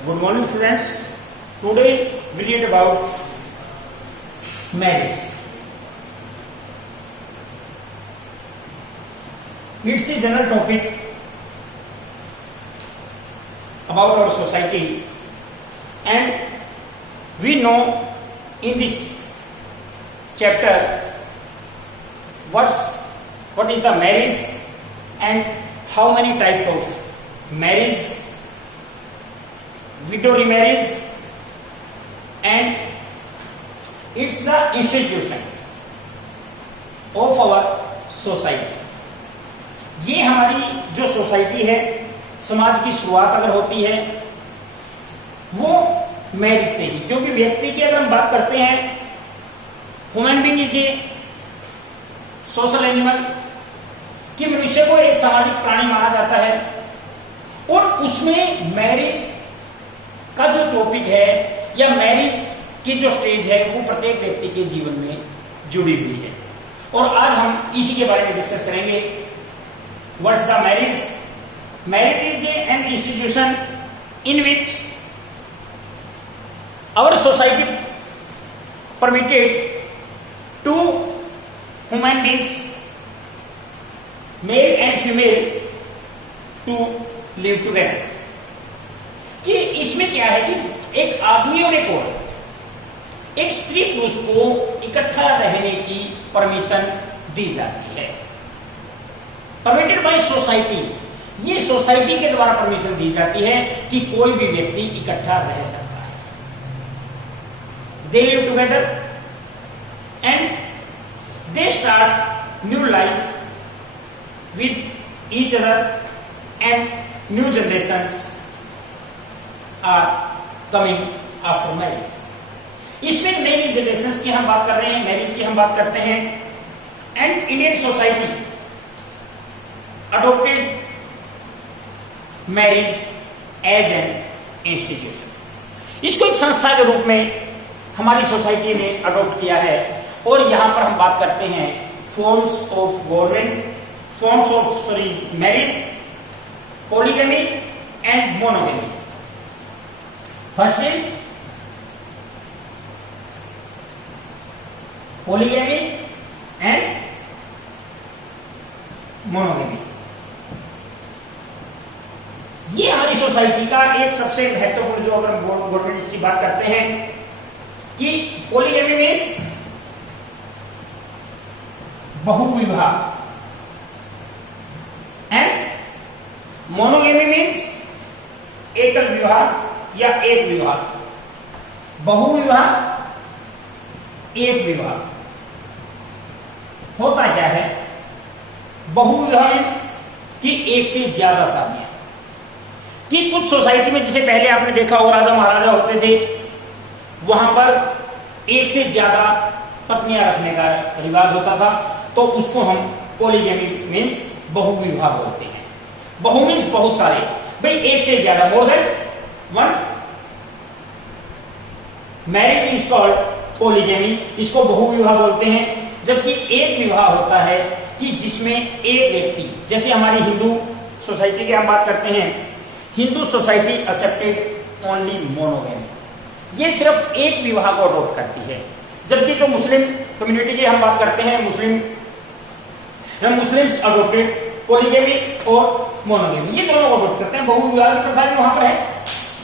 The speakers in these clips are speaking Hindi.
Good morning, students. Today we read about marriage. It's a general topic about our society, and we know in this chapter what is the marriage and how many types of marriage, widow remarriage, and it's the institution of our society. ये हमारी जो सोसाइटी है, समाज की शुरुआत अगर होती है वो मैरिज से ही, क्योंकि व्यक्ति की अगर हम बात करते हैं, human being is a social animal, कि मनुष्य को एक सामाजिक प्राणी माना जाता है, और उसमें मैरिज का जो टॉपिक है या मैरिज की जो स्टेज है वो प्रत्येक व्यक्ति के जीवन में जुड़ी हुई है। और आज हम इसी के बारे में डिस्कस करेंगे। What's the marriage? Marriage is an institution in which our society permitted to human beings, male and female, to live together. कि इसमें क्या है कि एक आदमी और एक औरत, एक स्त्री पुरुष को इकट्ठा रहने की परमिशन दी जाती है, परमिटेड बाय सोसाइटी। ये सोसाइटी के द्वारा परमिशन दी जाती है कि कोई भी व्यक्ति इकट्ठा रह सकता है। They live together and they start new life with each other, and new generations are coming after marriage. इसमें नई नई जनरेशन की हम बात कर रहे हैं, मैरिज की हम बात करते हैं। And Indian society adopted marriage as an institution. इसको एक संस्था के रूप में हमारी सोसाइटी ने अडॉप्ट किया है। और यहां पर हम बात करते हैं forms of marriage, polygamy and monogamy. First is polygamy and monogamy. ये हमारी सोसाइटी का एक सबसे महत्वपूर्ण, जो अगर गवर्नमेंट इसकी बात करते हैं कि पॉलीगमी मीन्स बहुविवाह, एंड मोनोगमी मीन्स एकल विवाह या एक विवाह। बहुविवाह, एक विवाह। होता क्या है? बहुविवाह मीन्स कि एक से ज्यादा शादियां। कि कुछ सोसाइटी में, जैसे पहले आपने देखा हो राजा महाराजा होते थे, वहां पर एक से ज्यादा पत्नियां रखने का रिवाज होता था, तो उसको हम पॉलीगमी मीन्स बहुविवाह बोलते हैं। बहु मीन्स बहुत सारे, भाई एक से ज्यादा, more than one. Marriage is called polygamy, इसको बहुविवाह बोलते हैं। जबकि एक विवाह होता है कि जिसमें एक व्यक्ति, जैसे हमारी हिंदू सोसाइटी की हम बात करते हैं, Hindu society accepted only monogamy, ये सिर्फ एक विवाह को अडॉप्ट करती है। जबकि जो मुस्लिम कम्युनिटी की हम बात करते हैं, मुस्लिम्स अडॉप्टेड पॉलीगमी और मोनोगमी, ये दोनों को अडॉप्ट करते हैं। बहुविवाह की प्रथा भी वहां पर है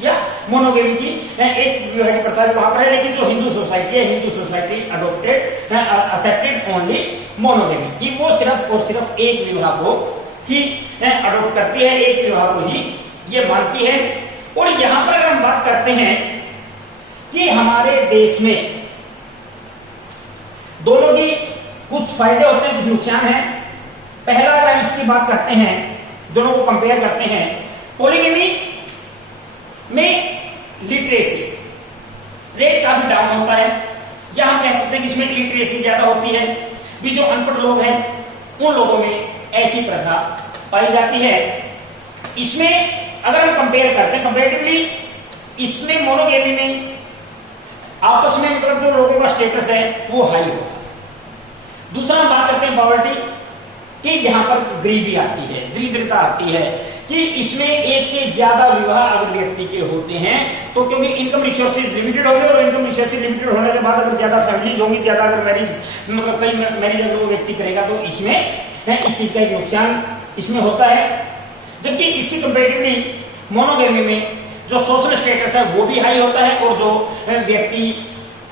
या मोनोगमी की एक विवाह की प्रथा भी वहां पर है। लेकिन जो हिंदू सोसाइटी है, Hindu society adopted accepted only monogamy, कि वो सिर्फ और सिर्फ एक विवाह को ही अडॉप्ट करती है, एक विवाह को ही ये मानती है। और यहां पर अगर हम बात करते हैं कि हमारे देश में दोनों की कुछ फायदे होते हैं, कुछ नुकसान है। पहला अगर हम इसकी बात करते हैं, दोनों को कंपेयर करते हैं, पॉलीगमी में लिटरेसी रेट काफी डाउन होता है, या हम कह सकते हैं कि इसमें लिटरेसी ज्यादा होती है। भी जो अनपढ़ लोग हैं उन लोगों में ऐसी प्रथा पाई जाती है। इसमें अगर हम कंपेयर करते हैं कंपेरेटिवली, इसमें मोनोगमी में आपस में मतलब जो लोगों का स्टेटस है वो हाई होगा। दूसरा हम बात करते हैं पॉवर्टी, कि यहां पर गरीबी आती है, दरिद्रता आती है, कि इसमें एक से ज्यादा विवाह अगर व्यक्ति के होते हैं तो क्योंकि इनकम रिसोर्सेज लिमिटेड होंगे और इनकम रिसोर्सेज लिमिटेड होने के बाद अगर ज्यादा फैमिलीज होंगी, ज्यादा अगर मैरिज मतलब कई मैरिज अगर वो व्यक्ति करेगा तो इसमें इस चीज का एक नुकसान इसमें होता है। जबकि इसकी कंपेरेटिवली मोनोगेमी में जो सोशल स्टेटस है वो भी हाई होता है और जो व्यक्ति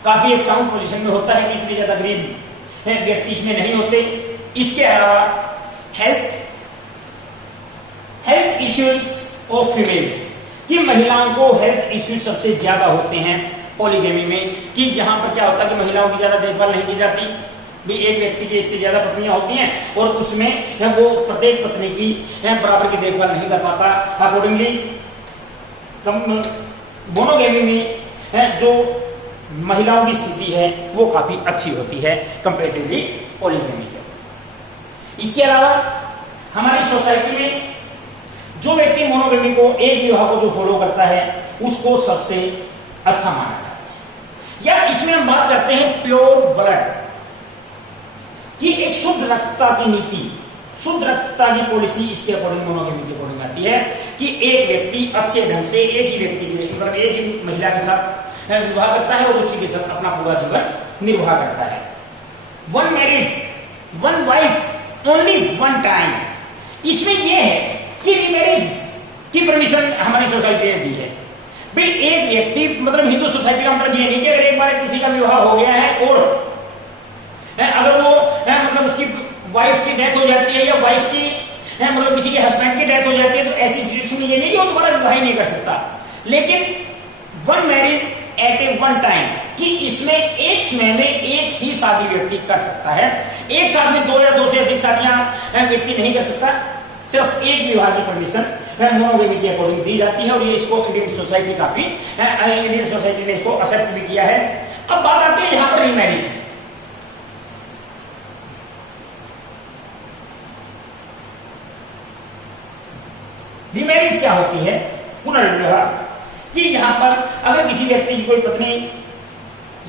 काफी एक साउंड पोजीशन में होता है कि इतने ज्यादा गरीब व्यक्ति इसमें नहीं होते। इसके अलावा हेल्थ इश्यूज ऑफ फीमेल्स कि महिलाओं को हेल्थ इश्यूज सबसे ज्यादा होते हैं पॉलीगेमी में, कि जहां पर क्या होता है कि महिलाओं की ज्यादा देखभाल नहीं की जाती। भी एक व्यक्ति की एक से ज्यादा पत्नियां होती हैं और उसमें वो प्रत्येक पत्नी की बराबर की देखभाल नहीं कर पाता। अकॉर्डिंगली मोनोगेमी में जो महिलाओं की स्थिति है वो काफी अच्छी होती है कंपेरेटिवली पॉलीगेमी के। इसके अलावा हमारी सोसाइटी में जो व्यक्ति मोनोगेमी को एक विवाह को जो फॉलो करता है उसको सबसे अच्छा माना जाता है। या इसमें हम बात करते हैं प्योर ब्लड की एक शुद्ध रक्तता की नीति, शुद्ध रक्तता की पॉलिसी इसके अकॉर्डिंग मोनोगेमी के अकॉर्डिंग आती है कि एक व्यक्ति अच्छे ढंग से एक ही व्यक्ति के मतलब एक ही महिला के साथ विवाह करता है और उसी के साथ अपना पूरा जीवन निर्वाह करता है। One marriage, one wife, only one time. इसमें यह है कि रीमैरिज की परमिशन हमारी सोसाइटी ने दी है। भाई एक व्यक्ति मतलब हिंदू सोसाइटी का मतलब ये नहीं कि अगर एक बार किसी का विवाह हो गया है और अगर वो मतलब उसकी वाइफ की डेथ हो जाती है या वाइफ की मतलब किसी के हस्बैंड की डेथ हो जाती है तो ऐसी सिचुएशन में ये नहीं कि वो दोबारा विवाह ही नहीं कर सकता। लेकिन वन मैरिज एट ए वन टाइम कि इसमें एक समय में एक ही शादी व्यक्ति कर सकता है। एक साथ में दो या दो से अधिक शादियां व्यक्ति नहीं कर सकता। सिर्फ एक विवाह की परमिशन मोनोगेमी के अकॉर्डिंग दी जाती है और ये इसको इंडियन सोसाइटी इंडियन सोसाइटी ने इसको एक्सेप्ट भी किया है। अब बात आती है यहां पर रीमैरिज। रीमैरिज क्या होती है? पुनर्विवाह कि यहां पर अगर किसी व्यक्ति की कोई पत्नी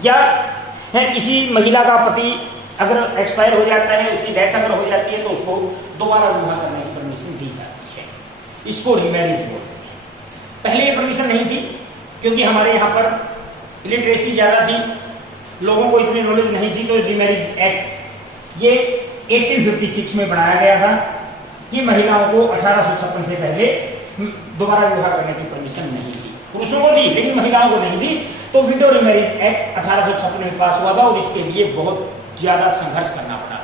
या किसी महिला का पति अगर एक्सपायर हो जाता है, उसकी डेथ अगर हो जाती है तो उसको दोबारा विवाह करने की परमिशन दी जाती है। इसको रीमैरिज बोलते हैं। पहले ये परमिशन नहीं थी क्योंकि हमारे यहाँ पर इलिटरेसी ज्यादा थी, लोगों को इतनी नॉलेज नहीं थी। तो रीमैरिज एक्ट ये 1856 में बनाया गया था कि महिलाओं को 1856 से पहले दोबारा विवाह करने की परमिशन नहीं थी। पुरुषों को थी लेकिन महिलाओं को नहीं थी। तो विडो रीमैरिज एक्ट 1856 में पास हुआ था और इसके लिए बहुत ज्यादा संघर्ष करना पड़ा।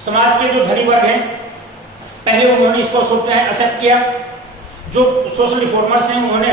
समाज के जो धनी वर्ग हैं पहले उन्होंने इसको एक्सेप्ट किया, जो सोशल रिफॉर्मर्स हैं उन्होंने